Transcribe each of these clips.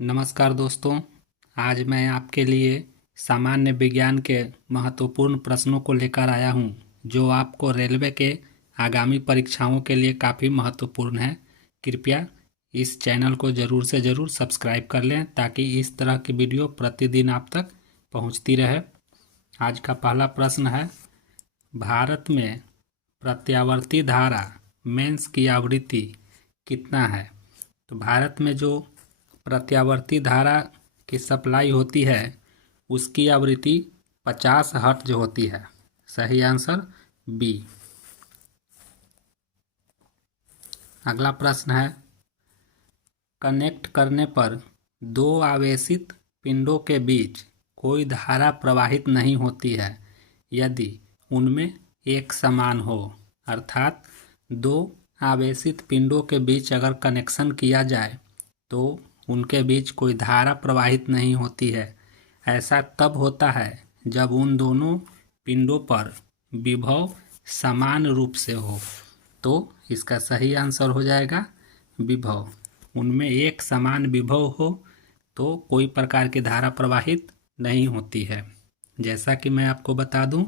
नमस्कार दोस्तों। आज मैं आपके लिए सामान्य विज्ञान के महत्वपूर्ण प्रश्नों को लेकर आया हूं, जो आपको रेलवे के आगामी परीक्षाओं के लिए काफ़ी महत्वपूर्ण है। कृपया इस चैनल को ज़रूर से ज़रूर सब्सक्राइब कर लें ताकि इस तरह की वीडियो प्रतिदिन आप तक पहुंचती रहे। आज का पहला प्रश्न है, भारत में प्रत्यावर्ती धारा मेंस की आवृत्ति कितना है? तो भारत में जो प्रत्यावर्ती धारा की सप्लाई होती है उसकी आवृत्ति 50 हर्ट्ज होती है। सही आंसर बी। अगला प्रश्न है, कनेक्ट करने पर दो आवेशित पिंडों के बीच कोई धारा प्रवाहित नहीं होती है यदि उनमें एक समान हो। अर्थात दो आवेशित पिंडों के बीच अगर कनेक्शन किया जाए तो उनके बीच कोई धारा प्रवाहित नहीं होती है। ऐसा तब होता है जब उन दोनों पिंडों पर विभव समान रूप से हो। तो इसका सही आंसर हो जाएगा विभव। उनमें एक समान विभव हो तो कोई प्रकार की धारा प्रवाहित नहीं होती है। जैसा कि मैं आपको बता दूं,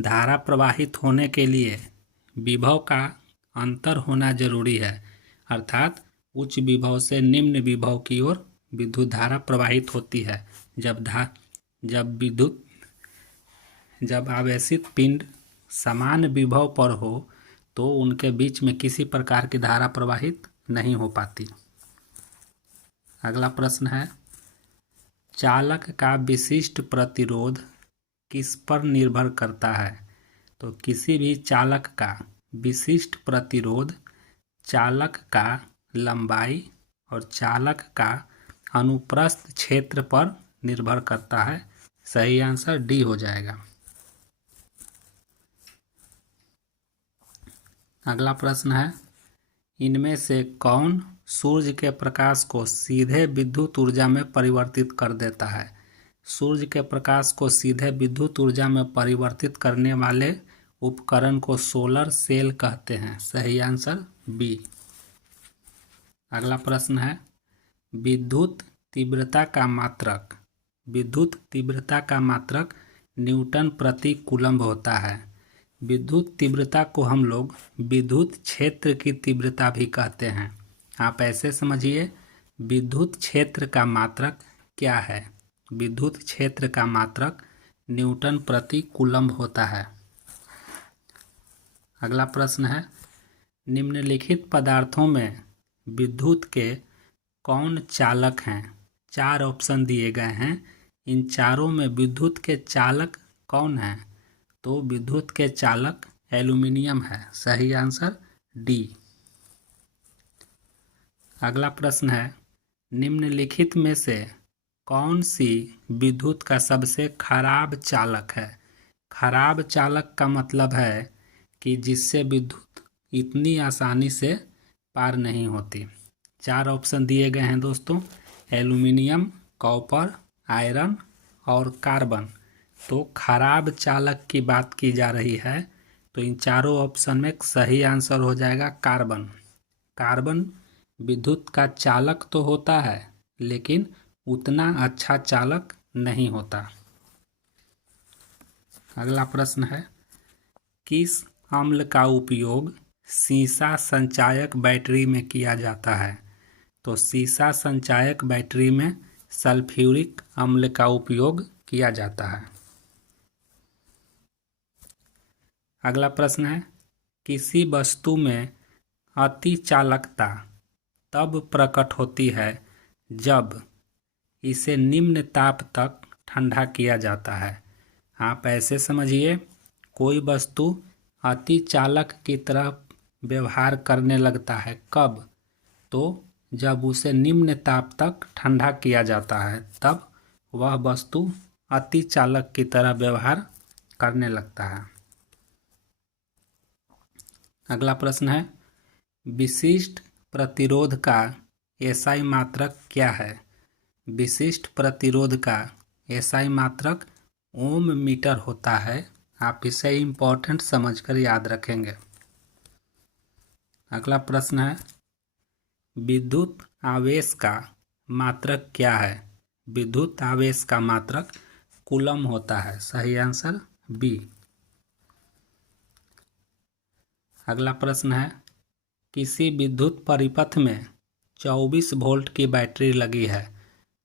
धारा प्रवाहित होने के लिए विभव का अंतर होना जरूरी है। अर्थात उच्च विभव से निम्न विभव की ओर विद्युत धारा प्रवाहित होती है। जब आवेशित पिंड समान विभव पर हो तो उनके बीच में किसी प्रकार की धारा प्रवाहित नहीं हो पाती। अगला प्रश्न है, चालक का विशिष्ट प्रतिरोध किस पर निर्भर करता है? तो किसी भी चालक का विशिष्ट प्रतिरोध चालक का लंबाई और चालक का अनुप्रस्थ क्षेत्र पर निर्भर करता है। सही आंसर डी हो जाएगा। अगला प्रश्न है, इनमें से कौन सूर्य के प्रकाश को सीधे विद्युत ऊर्जा में परिवर्तित कर देता है? सूर्य के प्रकाश को सीधे विद्युत ऊर्जा में परिवर्तित करने वाले उपकरण को सोलर सेल कहते हैं। सही आंसर बी। अगला प्रश्न है, विद्युत तीव्रता का मात्रक न्यूटन प्रति कूलम्ब होता है। विद्युत तीव्रता को हम लोग विद्युत क्षेत्र की तीव्रता भी कहते हैं। आप ऐसे समझिए, विद्युत क्षेत्र का मात्रक क्या है? विद्युत क्षेत्र का मात्रक न्यूटन प्रति कूलम्ब होता है। अगला प्रश्न है, निम्नलिखित पदार्थों में विद्युत के कौन चालक हैं? 4 ऑप्शन दिए गए हैं। इन चारों में विद्युत के चालक कौन हैं? तो विद्युत के चालक एल्यूमिनियम है। सही आंसर डी। अगला प्रश्न है, निम्नलिखित में से कौन सी विद्युत का सबसे खराब चालक है? खराब चालक का मतलब है कि जिससे विद्युत इतनी आसानी से पार नहीं होती। 4 ऑप्शन दिए गए हैं दोस्तों, एल्यूमिनियम, कॉपर, आयरन और कार्बन। तो खराब चालक की बात की जा रही है, तो इन चारों ऑप्शन में सही आंसर हो जाएगा कार्बन। कार्बन विद्युत का चालक तो होता है लेकिन उतना अच्छा चालक नहीं होता। अगला प्रश्न है, किस अम्ल का उपयोग सीसा संचायक बैटरी में किया जाता है? तो सीसा संचायक बैटरी में सल्फ्यूरिक अम्ल का उपयोग किया जाता है। अगला प्रश्न है, किसी वस्तु में अति चालकता तब प्रकट होती है जब इसे निम्न ताप तक ठंडा किया जाता है। आप ऐसे समझिए, कोई वस्तु अति चालक की तरह व्यवहार करने लगता है कब? तो जब उसे निम्न ताप तक ठंडा किया जाता है तब वह वस्तु अति चालक की तरह व्यवहार करने लगता है। अगला प्रश्न है, विशिष्ट प्रतिरोध का एसआई मात्रक क्या है? विशिष्ट प्रतिरोध का एसआई मात्रक ओम मीटर होता है। आप इसे इम्पोर्टेंट समझकर याद रखेंगे। अगला प्रश्न है, विद्युत आवेश का मात्रक क्या है? विद्युत आवेश का मात्रक कूलम होता है। सही आंसर बी। अगला प्रश्न है, किसी विद्युत परिपथ में 24 वोल्ट की बैटरी लगी है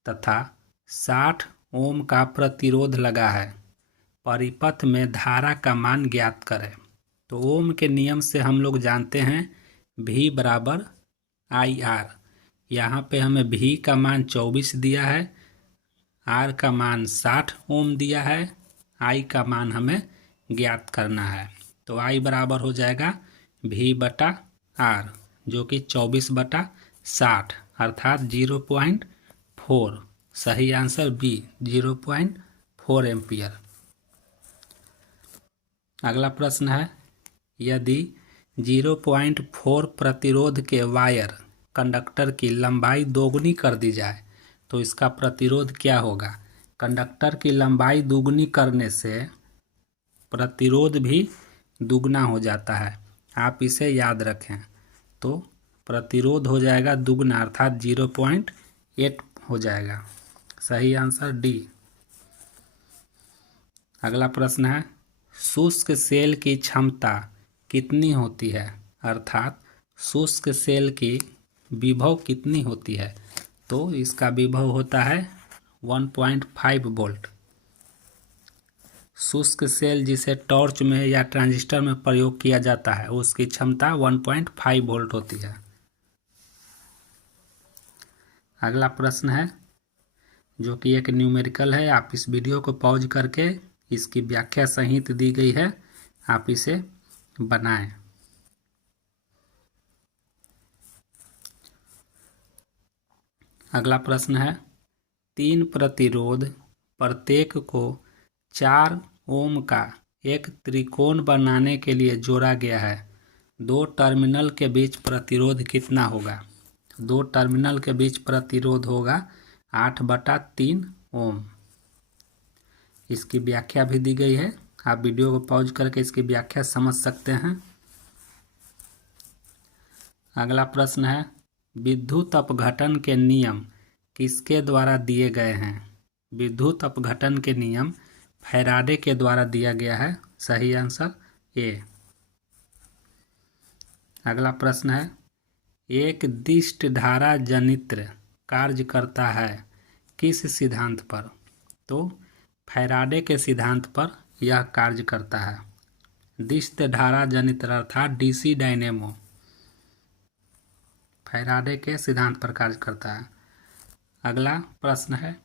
तथा 60 ओम का प्रतिरोध लगा है। परिपथ में धारा का मान ज्ञात करें। तो ओम के नियम से हम लोग जानते हैं V बराबर IR। यहाँ पे हमें V का मान 24 दिया है, R का मान 60 ओम दिया है, I का मान हमें ज्ञात करना है। तो I बराबर हो जाएगा V बटा R, जो कि 24/60 अर्थात 0.4। सही आंसर बी 0.4 एम्पियर। अगला प्रश्न है, यदि 0.4 प्रतिरोध के वायर कंडक्टर की लंबाई दोगुनी कर दी जाए तो इसका प्रतिरोध क्या होगा? कंडक्टर की लंबाई दोगुनी करने से प्रतिरोध भी दुगना हो जाता है, आप इसे याद रखें। तो प्रतिरोध हो जाएगा दुगना अर्थात 0.8 हो जाएगा। सही आंसर डी। अगला प्रश्न है, शुष्क सेल की क्षमता कितनी होती है? अर्थात शुष्क सेल की विभव कितनी होती है? तो इसका विभव होता है 1.5 वोल्ट। शुष्क सेल जिसे टॉर्च में या ट्रांजिस्टर में प्रयोग किया जाता है उसकी क्षमता 1.5 वोल्ट होती है। अगला प्रश्न है, जो कि एक न्यूमेरिकल है। आप इस वीडियो को पॉज करके इसकी व्याख्या सहित दी गई है, आप इसे बनाएं। अगला प्रश्न है, 3 प्रतिरोध प्रत्येक को 4 ओम का एक त्रिकोण बनाने के लिए जोड़ा गया है। 2 टर्मिनल के बीच प्रतिरोध कितना होगा? 2 टर्मिनल के बीच प्रतिरोध होगा 8/3 ओम। इसकी व्याख्या भी दी गई है, आप वीडियो को पॉज करके इसकी व्याख्या समझ सकते हैं। अगला प्रश्न है, विद्युत अपघटन के नियम किसके द्वारा दिए गए हैं? विद्युत अपघटन के नियम फैराडे के द्वारा दिया गया है। सही आंसर ए। अगला प्रश्न है, एक दिष्ट धारा जनित्र कार्य करता है किस सिद्धांत पर? तो फैराडे के सिद्धांत पर यह कार्य करता है। दिष्ट धारा जनित्र अर्थात डीसी डायनेमो फैराडे के सिद्धांत पर कार्य करता है। अगला प्रश्न है,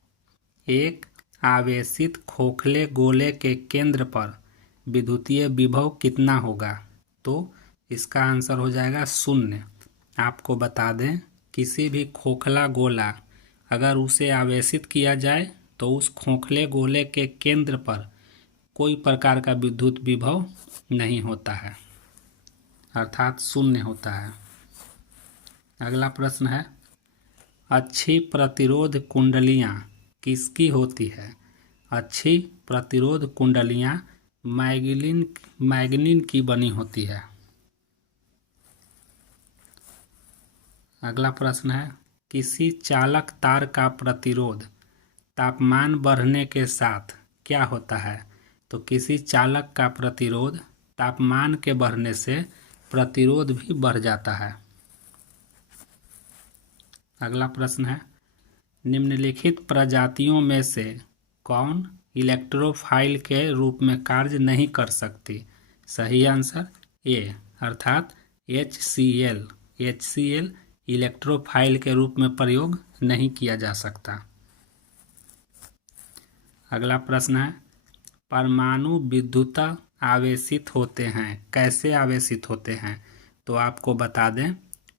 एक आवेशित खोखले गोले के केंद्र पर विद्युतीय विभव कितना होगा? तो इसका आंसर हो जाएगा 0। आपको बता दें, किसी भी खोखला गोला अगर उसे आवेशित किया जाए तो उस खोखले गोले के केंद्र पर कोई प्रकार का विद्युत विभव नहीं होता है, अर्थात 0 होता है। अगला प्रश्न है, अच्छी प्रतिरोध कुंडलियाँ किसकी होती है? अच्छी प्रतिरोध कुंडलियाँ मैग्नीन की बनी होती है। अगला प्रश्न है, किसी चालक तार का प्रतिरोध तापमान बढ़ने के साथ क्या होता है? तो किसी चालक का प्रतिरोध तापमान के बढ़ने से प्रतिरोध भी बढ़ जाता है। अगला प्रश्न है, निम्नलिखित प्रजातियों में से कौन इलेक्ट्रोफाइल के रूप में कार्य नहीं कर सकती? सही आंसर ए अर्थात HCl। HCl इलेक्ट्रोफाइल के रूप में प्रयोग नहीं किया जा सकता। अगला प्रश्न है, परमाणु विद्युत आवेशित होते हैं, कैसे आवेशित होते हैं? तो आपको बता दें,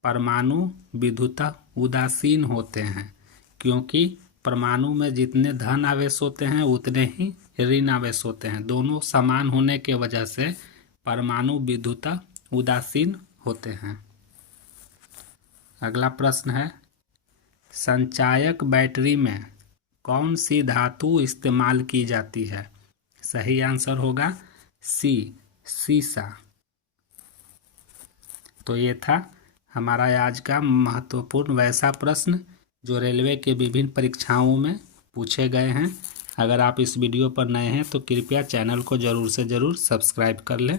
परमाणु विद्युत उदासीन होते हैं, क्योंकि परमाणु में जितने धन आवेश होते हैं उतने ही ऋण आवेश होते हैं। दोनों समान होने के वजह से परमाणु विद्युत उदासीन होते हैं। अगला प्रश्न है, संचायक बैटरी में कौन सी धातु इस्तेमाल की जाती है? सही आंसर होगा सी सीसा। तो ये था हमारा आज का महत्वपूर्ण वैसा प्रश्न जो रेलवे के विभिन्न परीक्षाओं में पूछे गए हैं। अगर आप इस वीडियो पर नए हैं तो कृपया चैनल को ज़रूर से ज़रूर सब्सक्राइब कर लें।